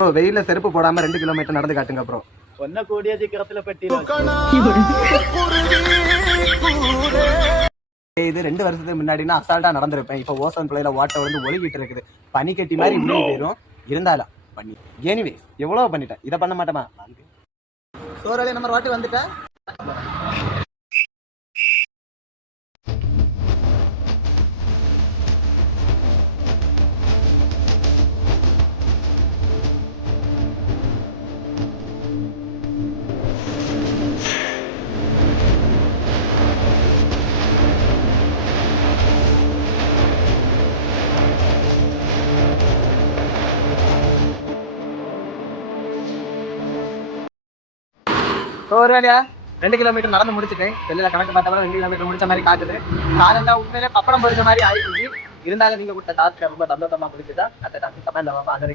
வெயில செருப்பு போடாம 2 கிலோமீட்டர் நடந்து காட்டுங்க ப்ரோ. ஒன்ன கூடிய சீக்கிரத்துல பெட்டி இது 2 வருஷத்துக்கு முன்னாடினா அசால்ட்டா நடந்திருப்பேன். இப்ப ஓசோன் பிளேல வாட்டர் வந்து ஒழுகிட்டு இருக்குது. பனி கட்டி மாதிரி இன்னும் போயிரும். இருந்தாலும் பண்ணி எனிவே எவ்வளவு பண்ணிட்டேன். இதை பண்ண மாட்டேமா? சோறாலே நம்ம வாட்டி வந்துட்டேன். ஒரு வேலையா 2 கிலோமீட்டர் நடந்து முடிச்சுட்டேன். வெளியில கணக்கு பார்த்தா 2 கிலோமீட்டர் முடிச்ச மாதிரி காட்டுது. காரணம் தான் உண்மையிலே பப்படம் பொறிச்ச மாதிரி ஆயிடுச்சு. இருந்தாலும் நீங்க கொடுத்த டாஸ்க் ரொம்ப சந்தோஷமா பிடிச்சதா? அந்த டாஸ்க் கமெண்ட்ல அந்த